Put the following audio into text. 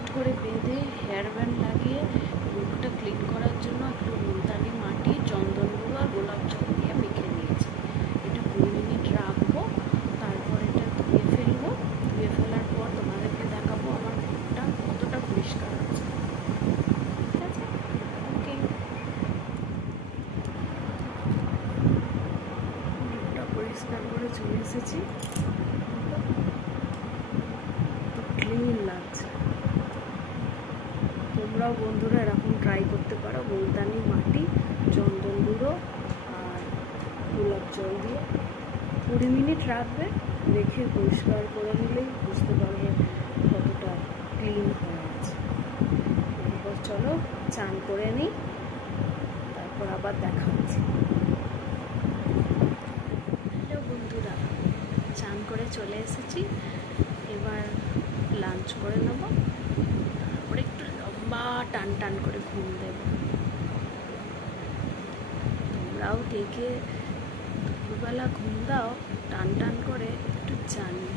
Tight করে বেঁধে hair band লাগিয়ে মুখটা ক্লিন করার জন্য একটু মুলতানি মাটি, চন্দন গুঁড়ো আর গোলাপ জল দিয়ে মেখে নিয়েছি। এটা 20 মিনিট রাখবো, তারপর এটা ধুয়ে ফেলবো। ধুয়ে ফেলার পর তোমাদেরকে দেখাবো আমার মুখটা কতটা পরিষ্কার আছে। ঠিক আছে, ওকে। মুখটা পরিষ্কার করে চলে এসেছি, ক্লিন লাগছে। তোমরাও বন্ধুরা এরকম ট্রাই করতে পারো, মুলতানি মাটি, চন্দন গুঁড়ো আর গোলাপ জল দিয়ে 20 মিনিট রাখবে। রেখে পরিষ্কার করে নিলেই বুঝতে পারবে কতটা ক্লিন হয়ে আছে। এরপর চলো চান করে নিই, তারপর আবার দেখা হচ্ছে। হ্যালো বন্ধুরা, চান করে চলে এসেছি, এবার লাঞ্চ করে নেবো, তারপরে একটু লম্বা টান টান করে ঘুম দেব। তোমরাও দেখে দুপুরবেলা ঘুম দাও টান টান করে, একটু জানি।